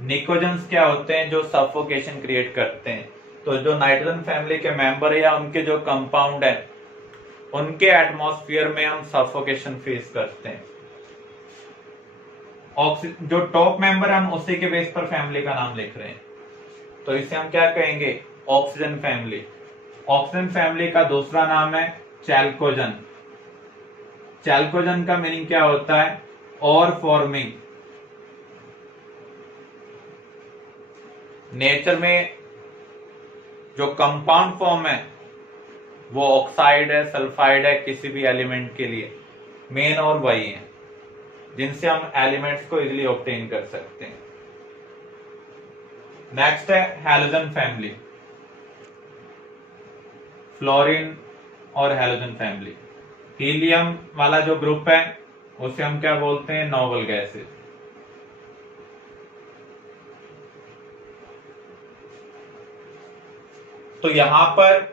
निकोजन्स क्या होते हैं? जो सफोकेशन क्रिएट करते हैं। तो जो नाइट्रोजन फैमिली के मेंबर है या उनके जो कंपाउंड है, उनके एटमॉस्फेयर में हम सफोकेशन फेस करते हैं। जो टॉप मेंबर हम उसी के बेस पर फैमिली का नाम लिख रहे हैं, तो इसे हम क्या कहेंगे? Oxygen family. ऑक्सीजन फैमिली का दूसरा नाम है चैल्कोजन। चैल्कोजन का मीनिंग क्या होता है? और फॉर्मिंग। नेचर में जो कंपाउंड फॉर्म है वो ऑक्साइड है, सल्फाइड है, किसी भी एलिमेंट के लिए मेन और वही है जिनसे हम एलिमेंट्स को इजीली ऑब्टेन कर सकते हैं। नेक्स्ट है हैलोजन फैमिली। फ्लोरीन और हैलोजन फैमिली। हीलियम वाला जो ग्रुप है उसे हम क्या बोलते हैं? Noble gases. तो यहां पर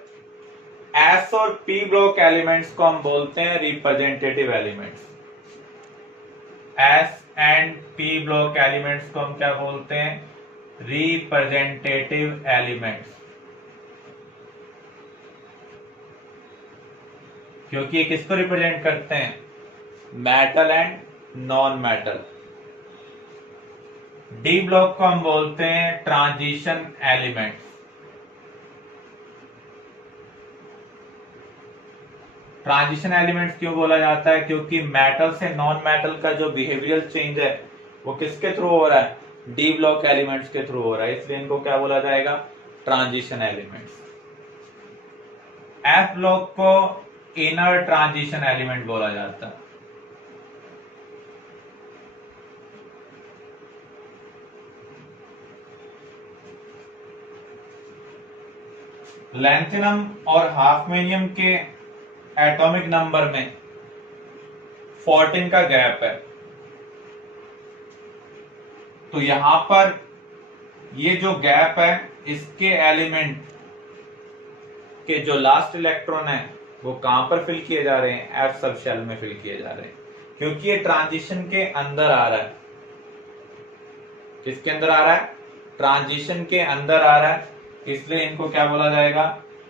एस और पी ब्लॉक एलिमेंट्स को हम बोलते हैं representative elements. S and P block elements को हम क्या बोलते हैं? Representative elements. क्योंकि ये किसको रिप्रेजेंट करते हैं? Metal and non metal. D block को हम बोलते हैं ट्रांजिशन एलिमेंट्स। ट्रांजिशन एलिमेंट्स क्यों बोला जाता है? क्योंकि मेटल से नॉन मेटल का जो बिहेवियरल चेंज है वो किसके थ्रू हो रहा है? डी ब्लॉक एलिमेंट्स के थ्रू हो रहा है, इसलिए इनको क्या बोला जाएगा? Transition elements. एफ ब्लॉक को इनर ट्रांजिशन एलिमेंट बोला जाता है। लैंथियम और हाफमेनियम के एटॉमिक नंबर में 14 का गैप है। तो यहां पर ये जो गैप है इसके एलिमेंट के जो लास्ट इलेक्ट्रॉन है वो कहां पर फिल किए जा रहे हैं? एफ सब शेल में फिल किए जा रहे हैं, क्योंकि ये ट्रांजिशन के अंदर आ रहा है। किसके अंदर आ रहा है? ट्रांजिशन के अंदर आ रहा है, इसलिए इनको क्या बोला जाएगा?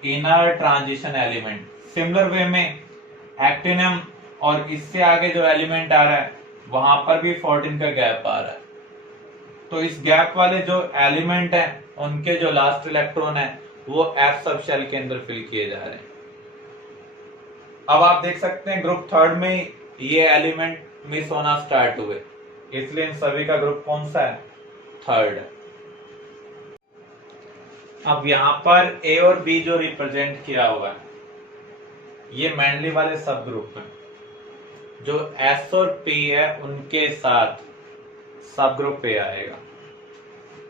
Inner transition element. Similar way में एक्टिनियम और इससे आगे जो एलिमेंट आ रहा है वहां पर भी 14 का गैप आ रहा है। तो इस गैप वाले जो एलिमेंट है उनके जो लास्ट इलेक्ट्रॉन है वो एफ सब शेल के अंदर फिल किए जा रहे हैं। अब आप देख सकते हैं ग्रुप थर्ड में ये एलिमेंट मिस होना स्टार्ट हुए, इसलिए इन सभी का ग्रुप कौन सा है? थर्ड है। अब यहां पर ए और बी जो रिप्रेजेंट किया हुआ है ये मेनली वाले सब ग्रुप हैं। जो एस और पी है उनके साथ सब ग्रुप ए आएगा।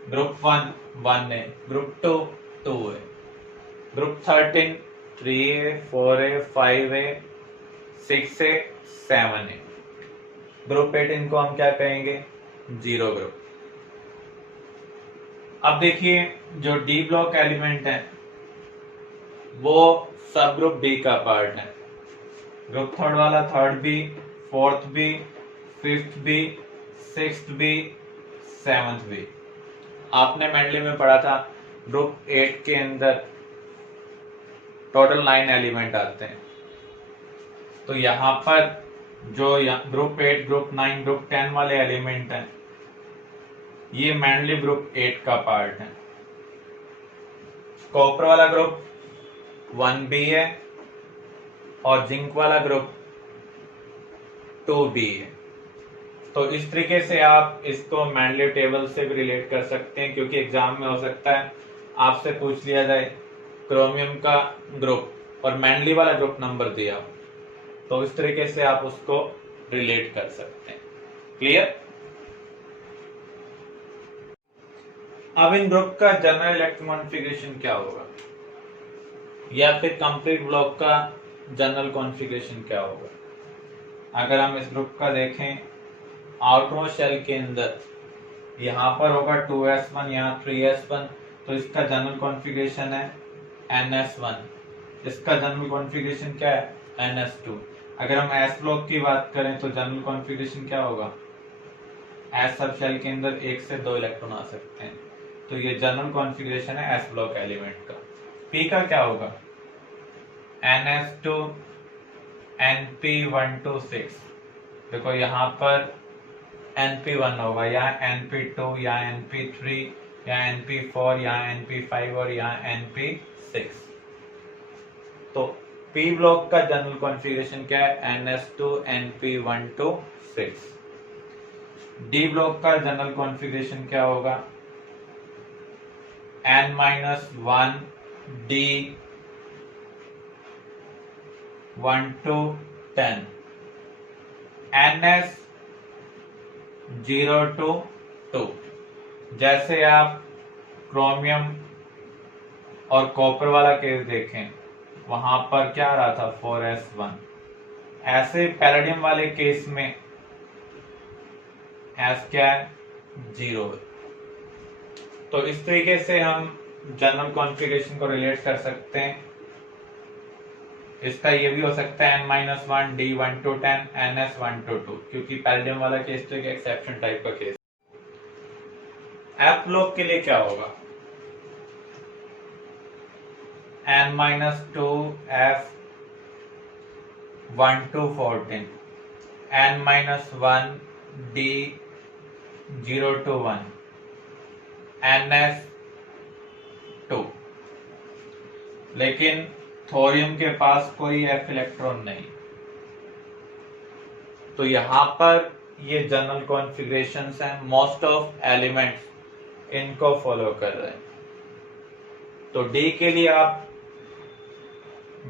ग्रुप 1 1 है, ग्रुप 2 2 है, ग्रुप 13 3 है, 4 है, 5 है, 6 है, 7 है। ग्रुप 8 इनको हम क्या कहेंगे? Zero group. अब देखिए जो डी ब्लॉक एलिमेंट है वो सब ग्रुप बी का पार्ट है। ग्रुप थर्ड वाला third B, fourth B, fifth B, sixth B, seventh B. आपने मेंडली में पढ़ा था ग्रुप 8 के अंदर टोटल 9 एलिमेंट आते हैं। तो यहां पर जो ग्रुप 8, ग्रुप 9, ग्रुप 10 वाले एलिमेंट हैं ये मेनली ग्रुप 8 का पार्ट है। कॉपर वाला ग्रुप 1b है और जिंक वाला ग्रुप 2b है। तो इस तरीके से आप इसको मेनली टेबल से भी रिलेट कर सकते हैं, क्योंकि एग्जाम में हो सकता है आपसे पूछ लिया जाए क्रोमियम का ग्रुप और मेनली वाला ग्रुप नंबर दिया, तो इस तरीके से आप उसको रिलेट कर सकते हैं। क्लियर? अब इन ग्रुप का जनरल इलेक्ट्रॉन कॉन्फ़िगरेशन क्या होगा, या फिर कंप्लीट ब्लॉक का जनरल कॉन्फ़िगरेशन क्या होगा? अगर हम इस ग्रुप का देखें, आउटरमोस्ट शेल के अंदर यहाँ पर होगा 2s1, यहाँ 3s1, तो इसका जनरल कॉन्फ़िगरेशन है ns1। इसका जनरल कॉन्फ़िगरेशन क्या है? ns2। अगर हम s ब्लॉक की बात करें तो जनरल कॉन्फ़िगरेशन क्या होगा? एस सब शेल के अंदर 1 से 2 इलेक्ट्रॉन आ सकते हैं। तो ये जनरल कॉन्फ़िगरेशन है एस ब्लॉक एलिमेंट का। पी का क्या होगा? NS2 NP126। देखो यहाँ पर NP1 होगा, यहाँ NP2, यहाँ NP3, यहाँ NP4, यहाँ NP5 और यहाँ NP6। तो P ब्लॉक का जनरल कॉन्फ़िगरेशन क्या है? NS2 NP126। D ब्लॉक का जनरल कॉन्फ़िगरेशन क्या होगा? N-1 D 1 to 10, NS 0 to 2। जैसे आप क्रोमियम और कॉपर वाला केस देखें, वहां पर क्या आ रहा था? 4s1। ऐसे पैलेडियम वाले केस में S क्या है? 0। तो इस तरीके से हम जनरल कॉन्फ़िगरेशन को रिलेट कर सकते हैं। इसका ये भी हो सकता है N-1 D 1 to 10 NS 1 to 2, क्योंकि पैलेडियम वाला केस तो एक एक्सेप्शन टाइप का केस। F ब्लॉक के लिए क्या होगा? N-2 F 1 to 14, N-1 D 0 to 1, NS 2। लेकिन थोरियम के पास कोई F इलेक्ट्रॉन नहीं, तो यहां पर ये जनरल कॉन्फ़िगरेशंस हैं। मोस्ट ऑफ एलिमेंट्स इनको फॉलो कर रहे हैं। तो D के लिए आप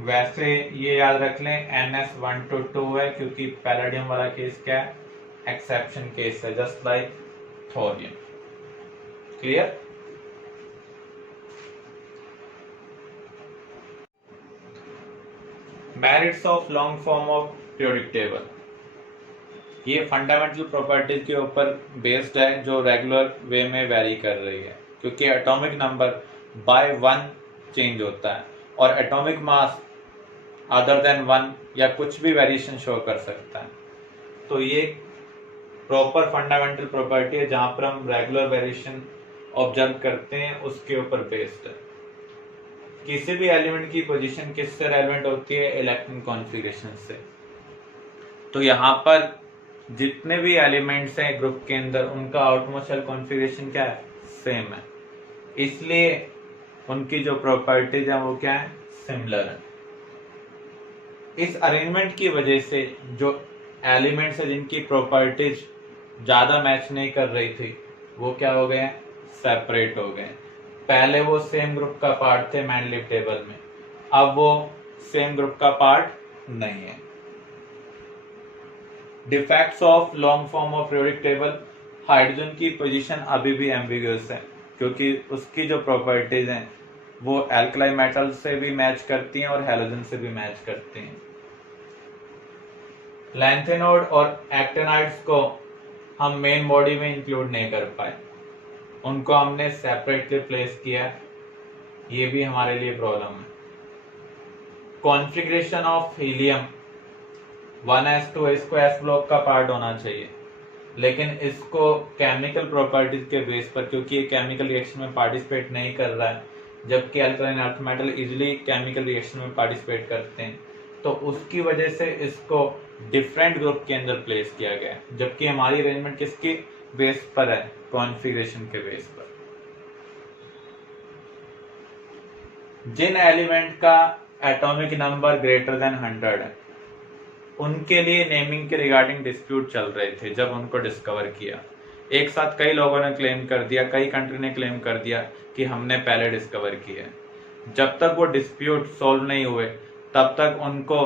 वैसे ये याद रख लें NS 1 to 2 है, क्योंकि पैलेडियम वाला केस क्या है? एक्सेप्शन केस है, just like thorium. Clear? Merits of long form of periodic table. ये फंडामेंटल प्रॉपर्टीज के ऊपर बेस्ड है जो रेगुलर वे में वेरी कर रही है, क्योंकि एटॉमिक नंबर बाय 1 चेंज होता है और एटॉमिक मास अदर देन 1 या कुछ भी वेरिएशन शो कर सकता है। तो ये प्रॉपर फंडामेंटल प्रॉपर्टी है जहां पर हम रेगुलर वेरिएशन ऑब्जर्व करते हैं, उसके ऊपर बेस्ड है। किसी भी एलिमेंट की पोजीशन किससे रेलेवेंट होती है? इलेक्ट्रॉन कॉन्फ़िगरेशन से। तो यहाँ पर जितने भी एलिमेंट्स हैं ग्रुप के अंदर, उनका आउटमोस्ट शेल कॉन्फ़िगरेशन क्या है? सेम है, इसलिए उनकी जो प्रॉपर्टीज हैं वो क्या है? सिमिलर है। इस अरेंजमेंट की वजह से जो एलिमेंट्स है जिनकी प्रॉपर्टीज ज्यादा मैच नहीं कर रही थी, वो क्या हो गए? सेपरेट हो गए। पहले वो सेम ग्रुप का पार्ट थे मैंडलीव टेबल में, अब वो सेम ग्रुप का पार्ट नहीं है। Defects of long form of periodic table. Hydrogen की पोजीशन अभी भी एम्बिगुअस है, क्योंकि उसकी जो प्रॉपर्टीज हैं वो एल्कलाई मेटल से भी मैच करती हैं और हैलोजन से भी मैच करती हैं। लैंथेनोड और एक्टिनाइड्स को हम मेन बॉडी में इंक्लूड नहीं कर पाए, उनको हमने सेपरेटली प्लेस किया, ये भी हमारे लिए प्रॉब्लम है। कॉन्फ़िगरेशन ऑफ हीलियम 1s2 इसको एस ब्लॉक का पार्ट होना चाहिए, लेकिन इसको केमिकल प्रॉपर्टीज के बेस पर, क्योंकि ये केमिकल रिएक्शन में पार्टिसिपेट नहीं कर रहा है, जबकि alkaline earth metal easily chemical reaction में पार्टिसिपेट करते हैं, तो उसकी वजह से इसको डिफरेंट ग्रुप के अंदर प्लेस किया गया है। जबकि हमारी अरेंजमेंट किसकी बेस पर है? कॉन्फ़िगरेशन के बेस पर। जिन एलिमेंट का एटॉमिक नंबर ग्रेटर देन 100 है, उनके लिए नेमिंग के रिगार्डिंग डिस्प्यूट चल रहे थे जब उनको डिस्कवर किया। एक साथ कई लोगों ने क्लेम कर दिया, कई कंट्री ने क्लेम कर दिया कि हमने पहले डिस्कवर किया है। जब तक वो डिस्प्यूट सॉल्व नहीं हुए तब तक उनको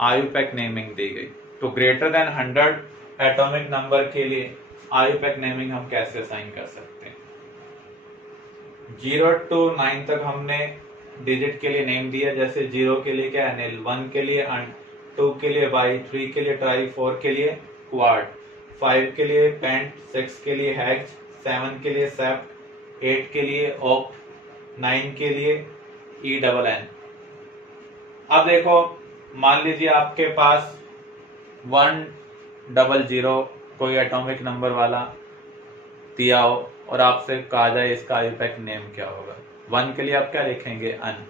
आयुपैक नेमिंग दी गई। तो ग्रेटर देन 100 एटॉमिक नंबर के लिए आयुपैक नेमिंग हम कैसे असाइन कर सकते हैं? 0 to 9 तक हमने डिजिट के लिए नेम दिया, जैसे 0 के लिए क्या है? अनिल, 1 के लिए अन, 2 के लिए बाई, 3 के लिए ट्राई, 4 के लिए क्वाड, 5 के लिए पेंट, 6 के लिए हैक्स, 7 के लिए सेप्ट, 8 के लिए ऑक्ट, 9 के लिए ENN। अब देखो, मान लीजिए आपके पास 100 कोई एटॉमिक नंबर वाला दिया हो और आपसे कहा जाए इसका आयुपैक नेम क्या होगा। 1 के लिए आप क्या लिखेंगे, अन।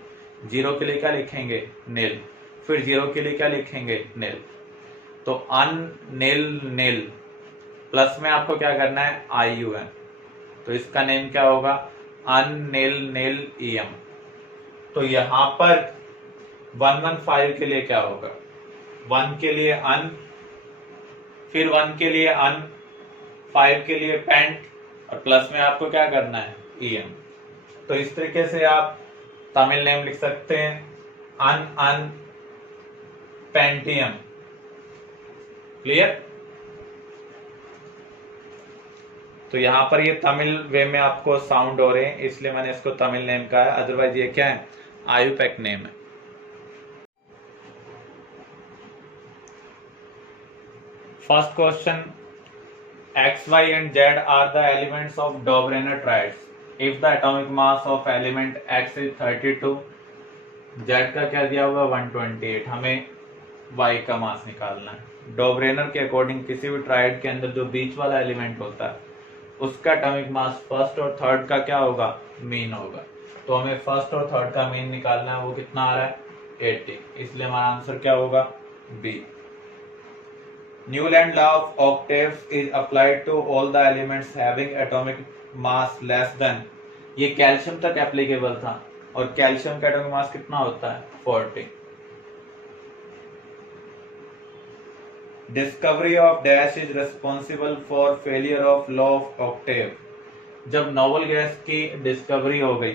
0 के लिए क्या लिखेंगे, नील। फिर 0 के लिए क्या लिखेंगे, नील। तो अन नील नील प्लस में आपको क्या करना है, IUN, तो इसका नेम क्या होगा, अन नील नील EM। तो यहां पर 115 के लिए क्या होगा, 1 के लिए अन, फिर 1 के लिए अन, 5 के लिए पेंट, और प्लस में आपको क्या करना है, EM। तो इस तरीके से आप तमिल नेम लिख सकते हैं, अन अन पेंटियम। क्लियर। तो यहां पर ये तमिल वे में आपको साउंड हो रहे हैं, इसलिए मैंने इसको तमिल नेम कहा है, अदरवाइज ये क्या है, आयुपैक नेम है। First question, X, Y and Z are the elements of Doberener triads. If the atomic mass of element X is 32, Z का क्या दिया हुआ 128, हमें Y का मास निकालना है। डोबरेनर के अकॉर्डिंग किसी भी ट्राइड के अंदर जो बीच वाला एलिमेंट होता है उसका एटॉमिक मास फर्स्ट और थर्ड का क्या होगा, मीन होगा। तो हमें फर्स्ट और थर्ड का मीन निकालना है, वो कितना आ रहा है 80, इसलिए हमारा आंसर क्या होगा, B. Newland law of octaves is applied to all the elements having atomic mass less than, ये कैल्शियम तक एप्लीकेबल था, और कैल्शियम का एटॉमिक मास कितना होता है 40। Discovery of dash is responsible for failure of law of Octave, जब noble gas की डिस्कवरी हो गई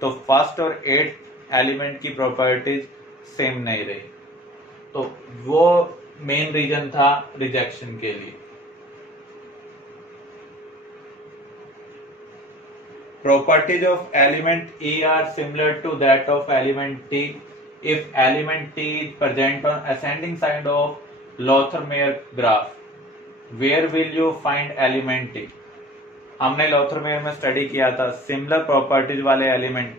तो फर्स्ट और 8th एलिमेंट की प्रॉपर्टीज सेम नहीं रही, तो वो मेन रीजन था रिजेक्शन के लिए। Properties of element E are similar to that of element T if element T is present on ascending side of Lothar Meyer graph, where will you find element T। हमने Lothar Meyer में study किया था, similar properties वाले element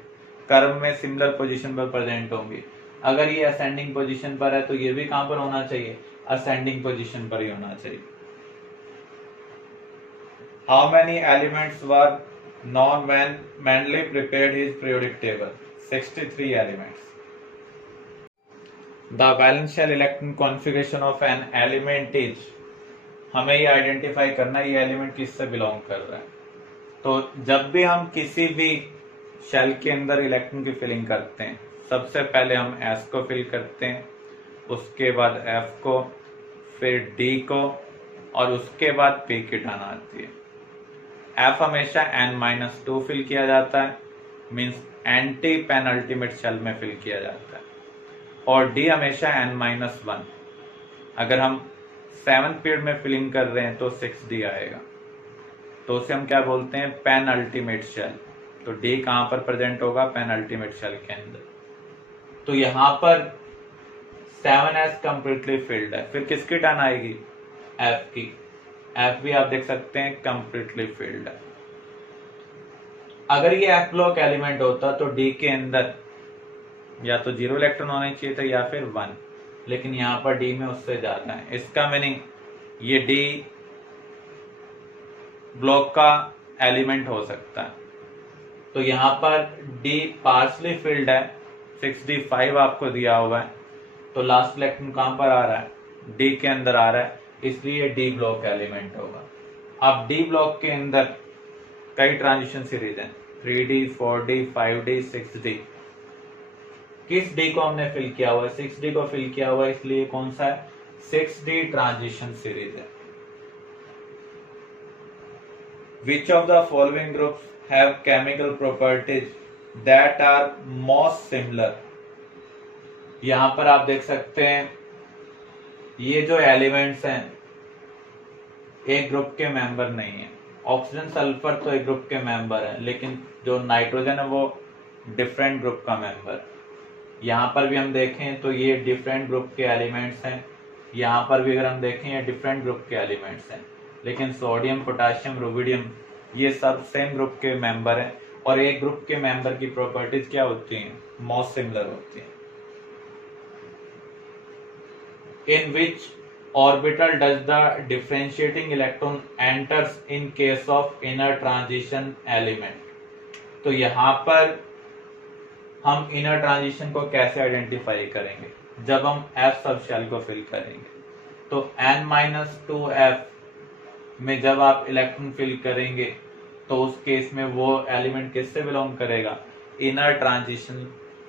curve में similar position पर present होंगे। अगर ये असेंडिंग पोजीशन पर है तो ये भी कहां पर होना चाहिए, असेंडिंग पोजीशन पर ही होना चाहिए। How many elements were non when Mandalay prepared his periodic table, 63 elements. The वैलेंशियल electron configuration of an element is, हमें ये आइडेंटिफाई करना है ये एलिमेंट किससे बिलोंग कर रहा है। तो जब भी हम किसी भी शेल के अंदर इलेक्ट्रॉन की फिलिंग करते हैं, सबसे पहले हम S को फिल करते हैं, उसके बाद F को, फिर D को, और उसके बाद P की टर्न आती है। F हमेशा N-2 फिल किया जाता है, मींस एंटी पेनल्टीमेट शेल में फिल किया जाता है, और D हमेशा N-1। अगर हम 7th पीरियड में फिलिंग कर रहे हैं तो 6D आएगा, तो उसे हम क्या बोलते हैं, पेनल्टीमेट शेल। तो D कहां पर प्रेजेंट होगा, पेनल्टीमेट शेल के अंदर। तो यहां पर 7S कंप्लीटली फिल्ड है, फिर किसकी टर्न आएगी, F की। F भी आप देख सकते हैं कंप्लीटली फिल्ड है। अगर ये F ब्लॉक एलिमेंट होता तो D के अंदर या तो 0 इलेक्ट्रॉन होने चाहिए था या फिर 1, लेकिन यहाँ पर D में उससे ज्यादा है। इसका मीनिंग ये D ब्लॉक का एलिमेंट हो सकता है। तो यहाँ पर D पार्शली फिल्ड है, 6D5 आपको दिया हुआ है, तो लास्ट इलेक्ट्रॉन कहां पर आ रहा है, D के अंदर आ रहा है, इसलिए D ब्लॉक एलिमेंट होगा। अब D ब्लॉक के अंदर कई ट्रांजिशन सीरीज हैं, 3D, 4D, 5D, 6D। किस D को हमने फिल किया हुआ है, 6D को फिल किया हुआ है, इसलिए कौन सा है, 6D ट्रांजिशन सीरीज है। Which of the following groups have chemical properties that are most similar? यहां पर आप देख सकते हैं ये जो एलिमेंट्स हैं एक ग्रुप के मेंबर नहीं है। ऑक्सीजन सल्फर तो एक ग्रुप के मेंबर है, लेकिन जो नाइट्रोजन है वो डिफरेंट ग्रुप का मेंबर। यहाँ पर भी हम देखें तो ये डिफरेंट ग्रुप के एलिमेंट्स हैं, यहाँ पर भी अगर हम देखें ये डिफरेंट ग्रुप के एलिमेंट्स हैं, लेकिन सोडियम, पोटाशियम, रुबिडियम ये सब सेम ग्रुप के मेंबर हैं, और एक ग्रुप के मेंबर की प्रॉपर्टीज क्या होती हैं, मोस्ट सिमिलर होती हैं। In which orbital does the differentiating electron enters in case of inner transition element. तो यहाँ पर हम इनर ट्रांजिशन को कैसे आइडेंटिफाई करेंगे, जब हम F सब शेल को फिल करेंगे तो n-2F में जब आप इलेक्ट्रॉन फिल करेंगे तो उस केस में वो एलिमेंट किससे बिलोंग करेगा, इनर ट्रांजिशन